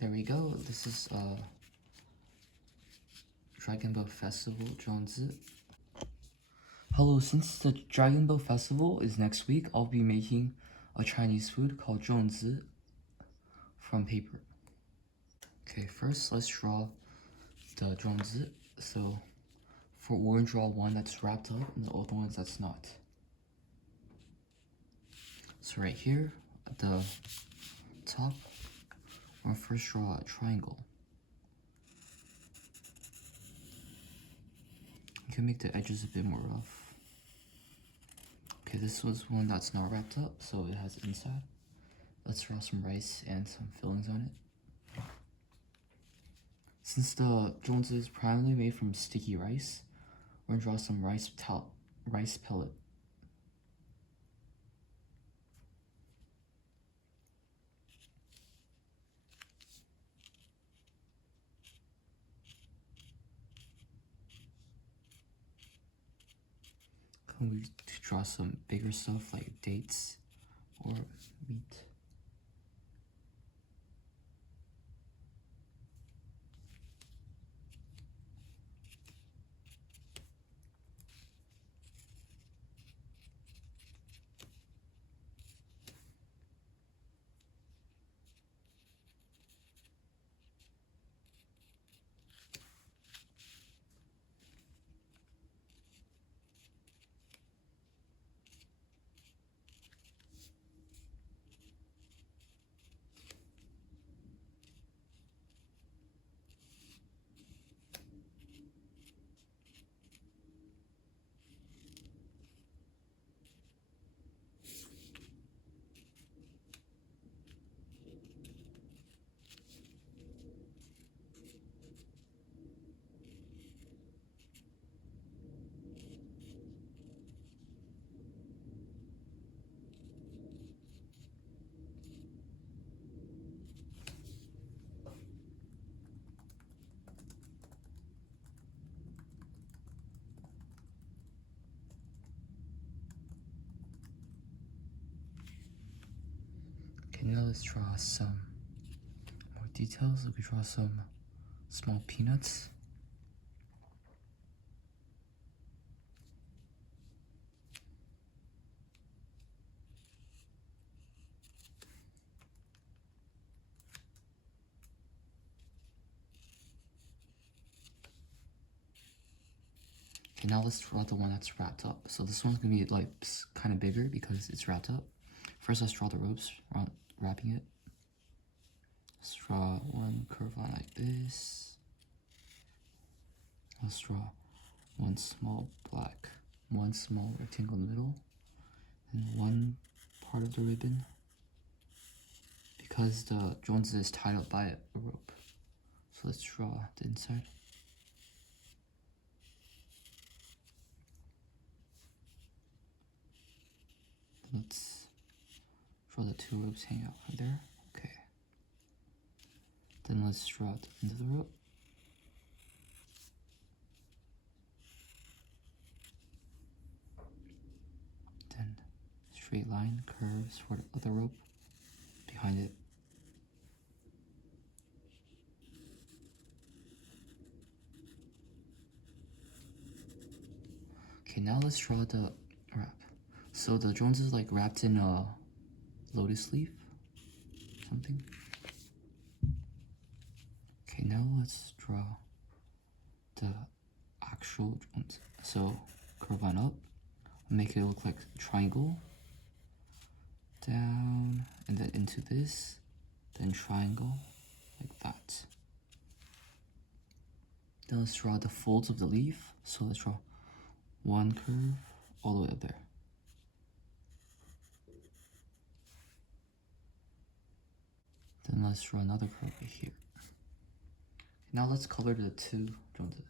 There we go. This is Dragon Boat Festival Zongzi. Hello, since the Dragon Boat Festival is next week, I'll be making a Chinese food called Zongzi from paper. Okay, first let's draw the Zongzi. So we're going to draw one that's wrapped up and the other ones that's not. So right here at the top, we're gonna first draw a triangle. You can make the edges a bit more rough. Okay, this was one that's not wrapped up, so it has inside. Let's draw some rice and some fillings on it. Since the Zongzi is primarily made from sticky rice, we're gonna draw some rice pellet. Can we draw some bigger stuff like dates or meat? Okay, now let's draw some more details. We could draw some small peanuts. Okay, now let's draw the one that's wrapped up. So this one's gonna be like kind of bigger because it's wrapped up. First, let's draw the ropes wrapping it. Let's draw one curve line like this. Let's draw one small rectangle in the middle, and one part of the ribbon because the Zongzi is tied up by a rope. So let's draw the inside. Let's draw the two ropes hanging out from there. Okay. Then let's draw the end of the rope. Then straight line curves for the other rope behind it. Okay, now let's draw the wrap. So the Zongzi is like wrapped in a lotus leaf, something. Okay, now let's draw the actual Zongzi. So curve on up, make it look like a triangle, down, and then into this, then triangle, like that. Then let's draw the folds of the leaf. So let's draw one curve all the way up there. Then let's draw another curve right here. Now let's color the two Zongzi.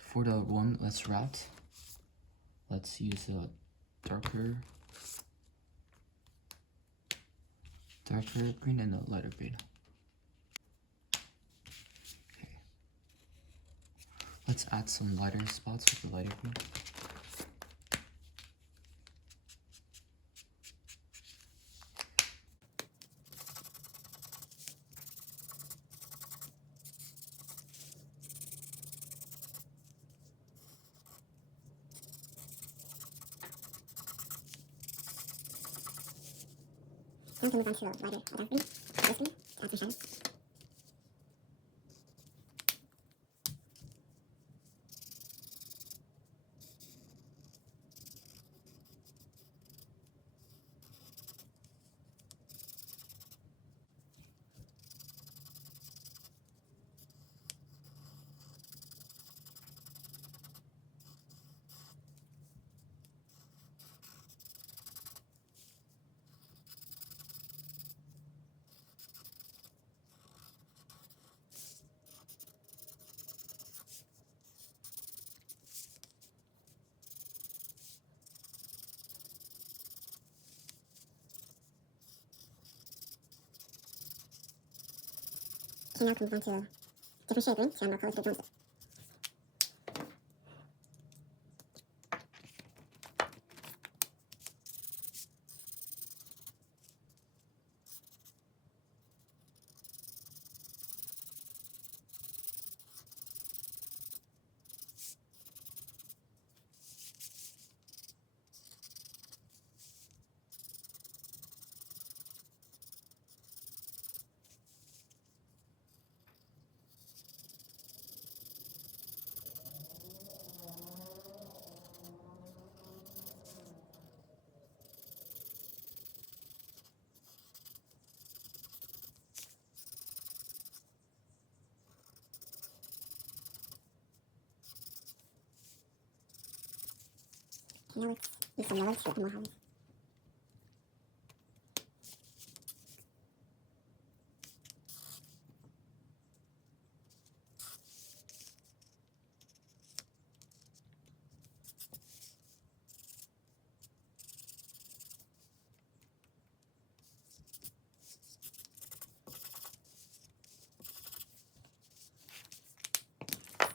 For the one that's wrapped, let's use a darker green and a lighter green. Okay. Let's add some lighter spots with the lighter green. Now we can move on to the lighter dark green. This green to add some shadow. Okay, now we can move on to a different shade of green to add more color to the Zongzi. Okay, now let's use some yellow to add more highlights.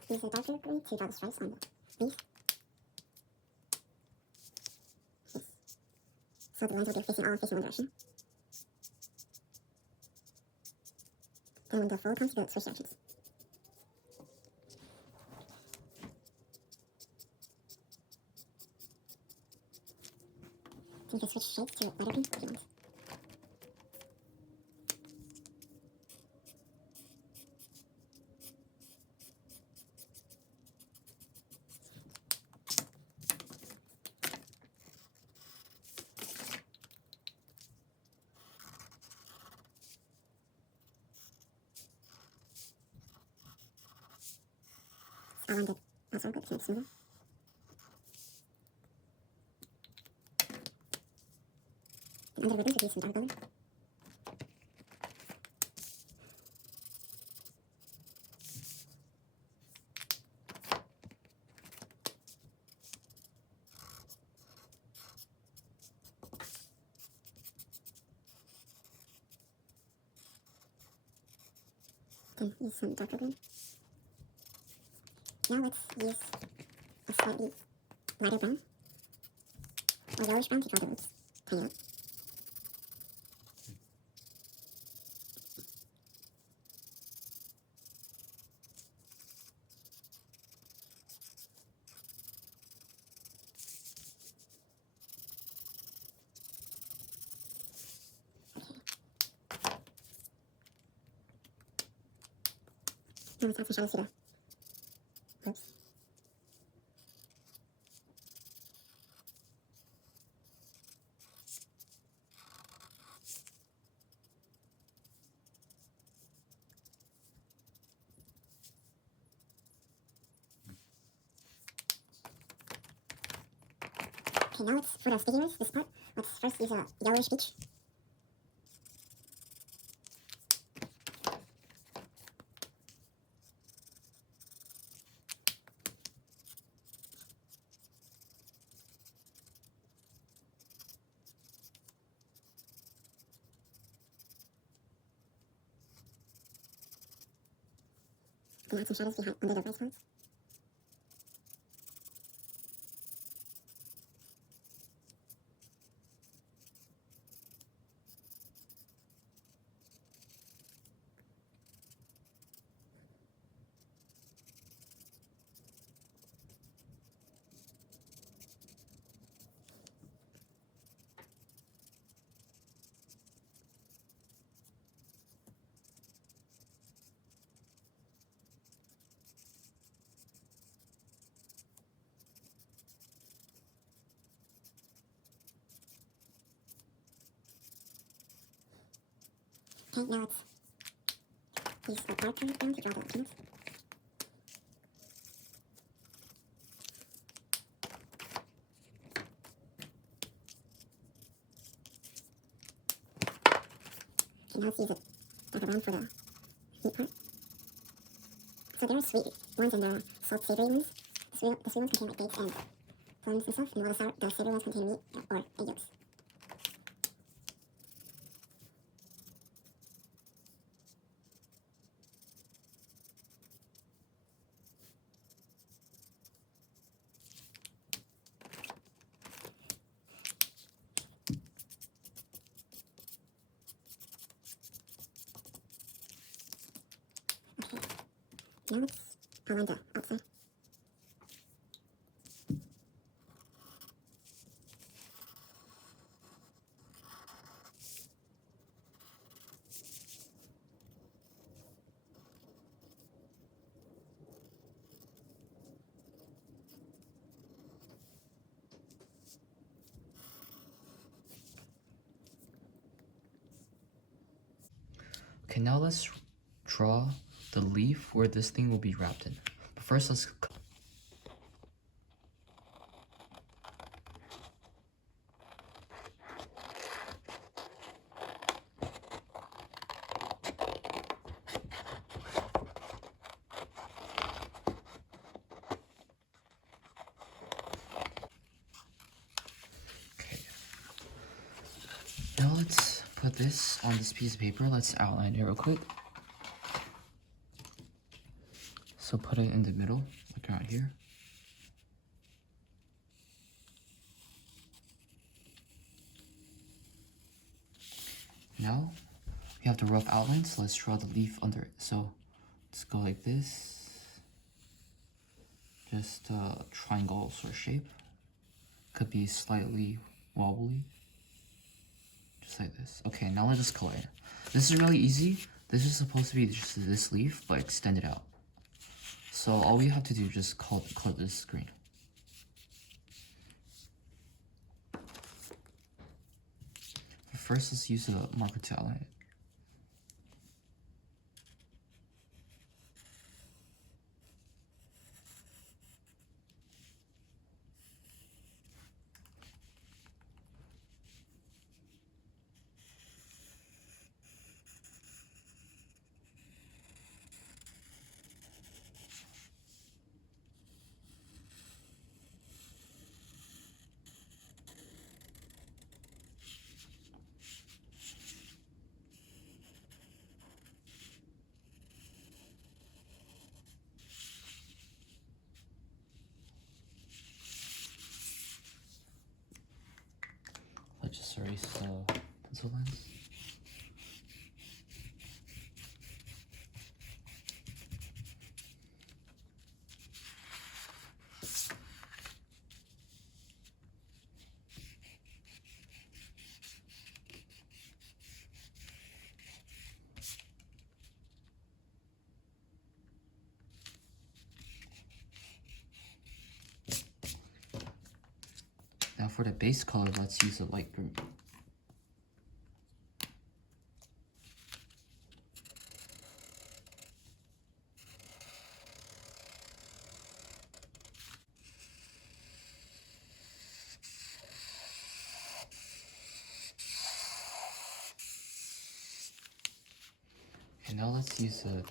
Use the darker green to draw the stripes on the leaf. Yes. So the lines will be facing one direction. And when the fold comes, you go switch directions. So you can switch shades to lighter green if you want. I wanted also good to make it smoother. And under the ribbons, we use some dark color. Then use some darker green. Now let's use a slightly lighter brown or yellowish brown to draw the roots. Tiny roots. Now let's add some shadows to the roots. Okay, now let's, for the sticky notes, this part, let's first use a yellowish peach. And add some shadows behind under the rice clouds. Okay, now let's use the dark color brown to draw the pins. Okay, now let's use a darker brown for the meat part. So there are sweet ones and there are salt savory ones. The sweet ones contain like dates and plums and stuff, and while the savory ones contain meat or egg yolks. Okay, now let's outline the outside. Okay, now let's draw the leaf where this thing will be wrapped in. But first, let's now let's put this on this piece of paper. Let's outline it real quick. So put it in the middle, like right here. Now we have the rough outline, so let's draw the leaf under it. So let's go like this. Just a triangle sort of shape. Could be slightly wobbly. Just like this. Okay, now let's just color it. This is really easy. This is supposed to be just this leaf, but extended out. So all we have to do is just color this green. First, let's use a marker to outline it. Let's just erase the pencil lines. Now for the base color, let's use a light green. And now let's use a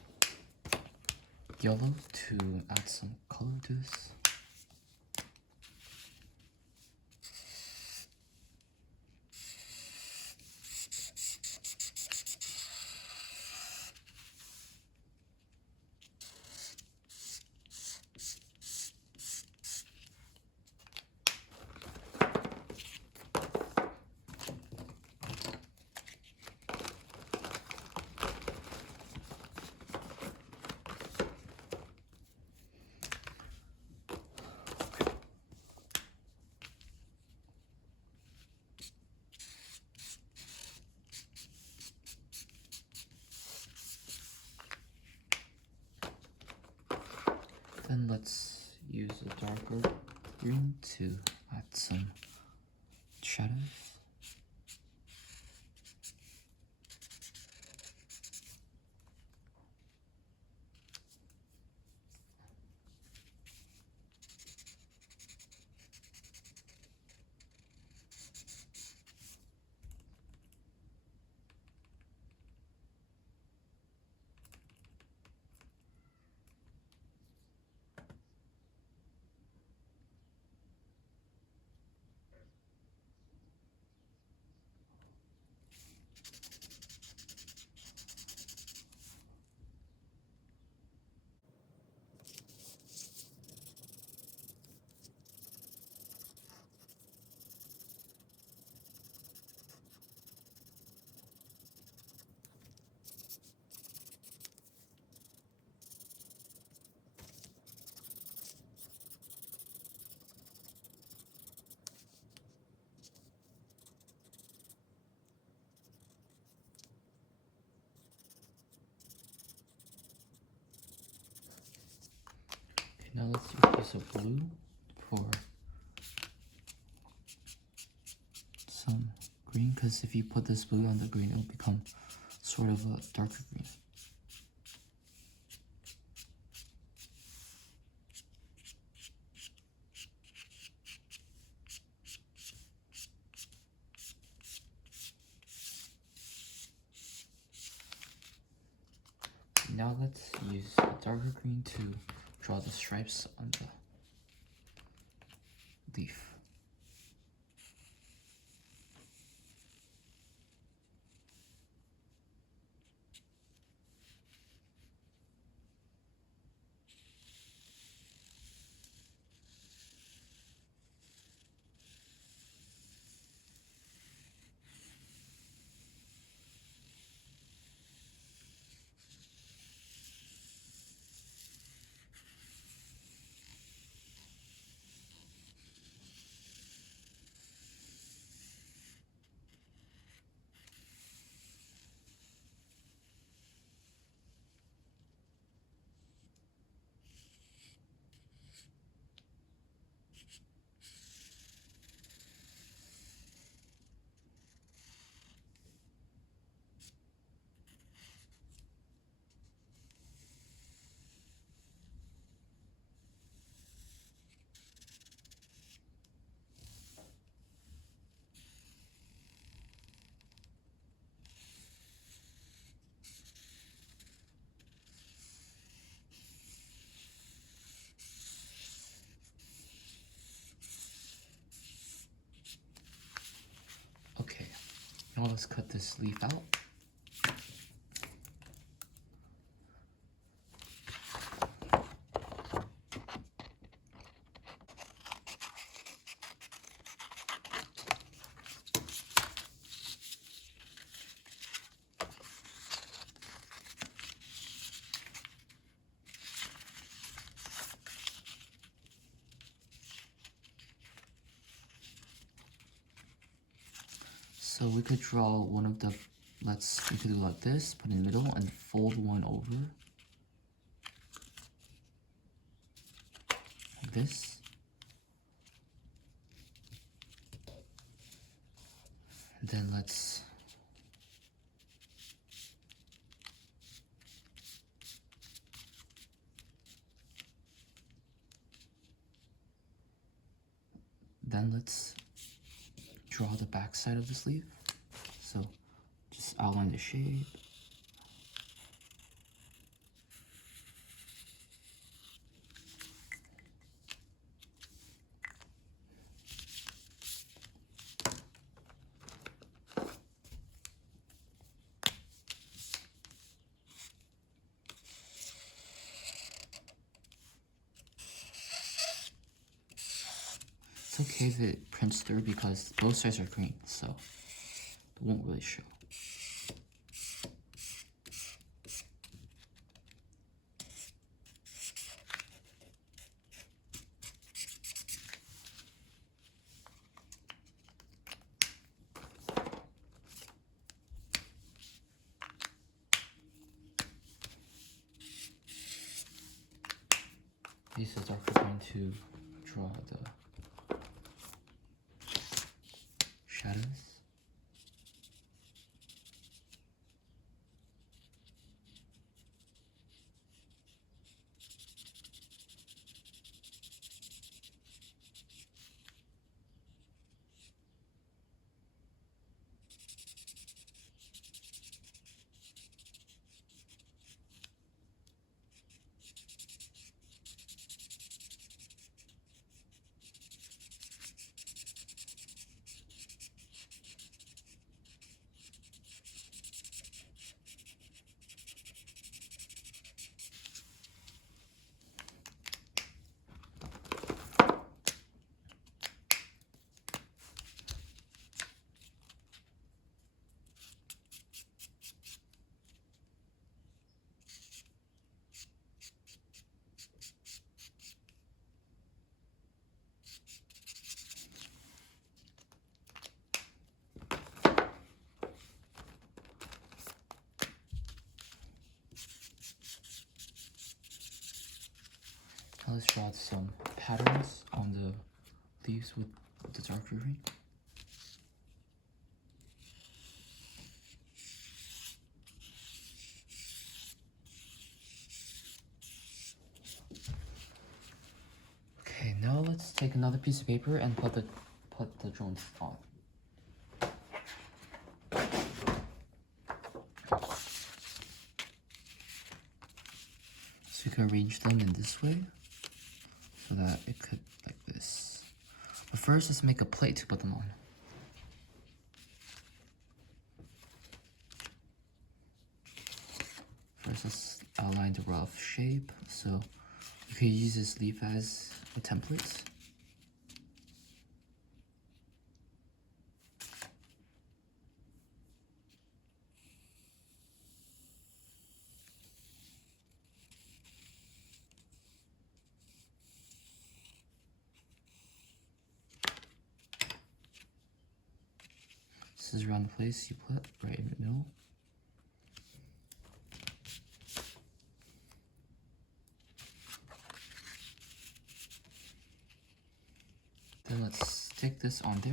yellow to add some color to this. Then let's use a darker green to add some shadows. use a blue for some green, because if you put this blue on the green, it'll become sort of a darker green. Now let's use a darker green to draw the stripes on the leaf. Okay, now let's cut this leaf out. So we could draw one of the, we could do like this, put in the middle, and fold one over. Like this. And then let's draw the back side of the sleeve. So just outline the shape. It's okay if it prints through because both sides are green, so it won't really show. Use the darker green to draw the shadows. Now let's draw some patterns on the leaves with the darker green. Okay, now let's take another piece of paper and put the drones on. So you can arrange them in this way so that it could like this. But first, let's make a plate to put them on. First, let's outline the rough shape. So you can use this leaf as a template. This is around the place you put right in the middle. Then let's stick this on there.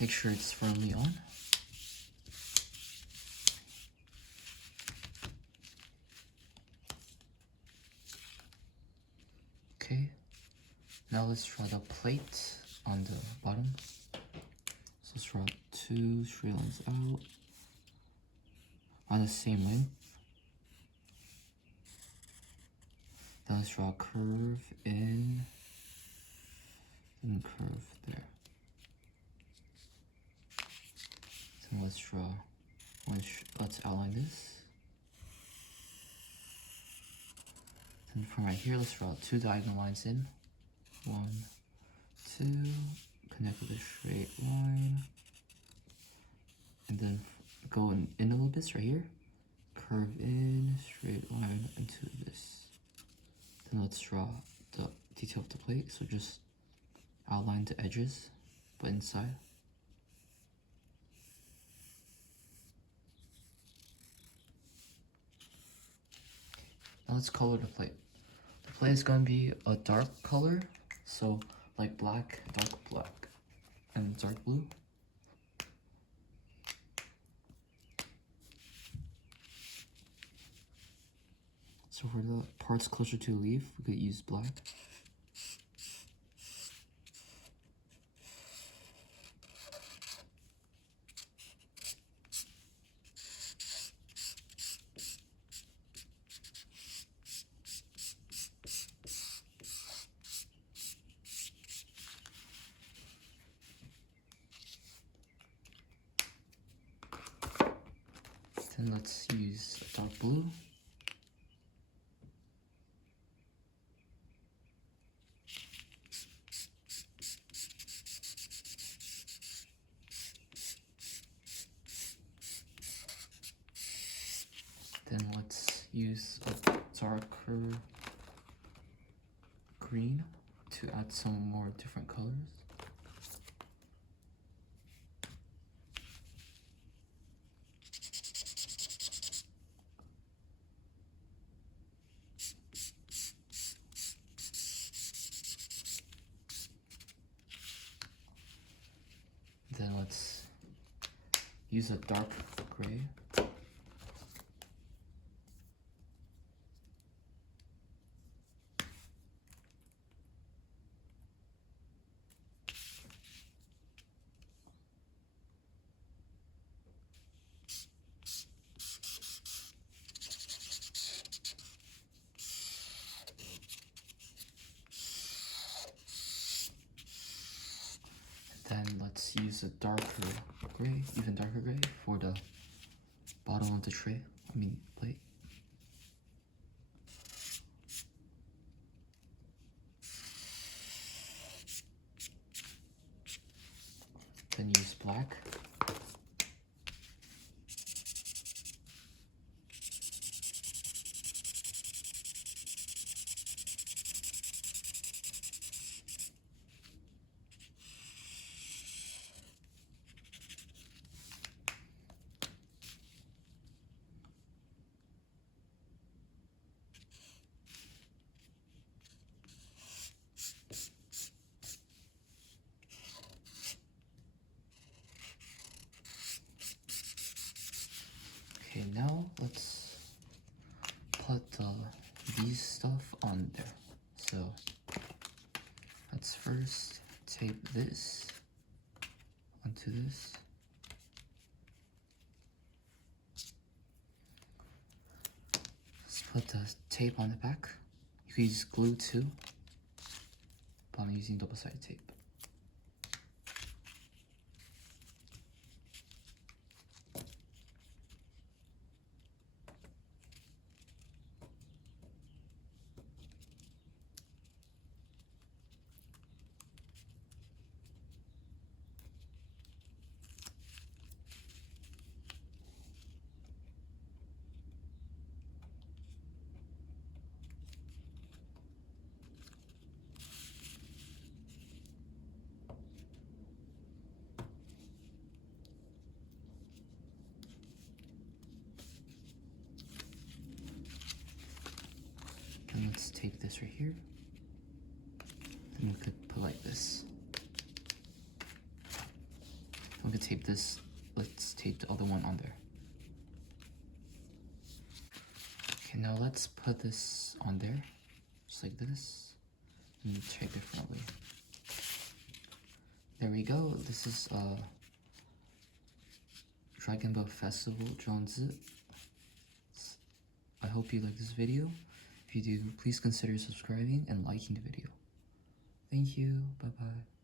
Make sure it's firmly on. Okay, now let's draw the plate on the bottom. So let's draw 2 straight lines out on the same length. Then let's draw a curve in and curve there. Then let's draw let's outline this. Then from right here, let's draw 2 diagonal lines in. 1, 2, connect with a straight line. And then go in a little bit right here. Curve in, straight line into this. Then let's draw the detail of the plate. So just outline the edges, but inside. Now let's color the plate. The plate is going to be a dark color, so like black, dark black, and dark blue. So for the parts closer to the leaf, we could use black. Then let's use a dark blue. Then let's use a darker green to add some more different colors. Then let's use a dark gray. Then let's use a darker gray, even darker gray, for the bottom of the tray, plate. Then use black. this onto this. Let's put the tape on the back. You can use glue too, but I'm using double-sided tape. And let's tape this right here. Then we could put like this. We could tape this. Let's tape the other one on there. Okay, now let's put this on there, just like this, and tape differently. There we go. This is Dragon Boat Festival Zongzi. I hope you like this video. If you do, please consider subscribing and liking the video. Thank you. Bye bye.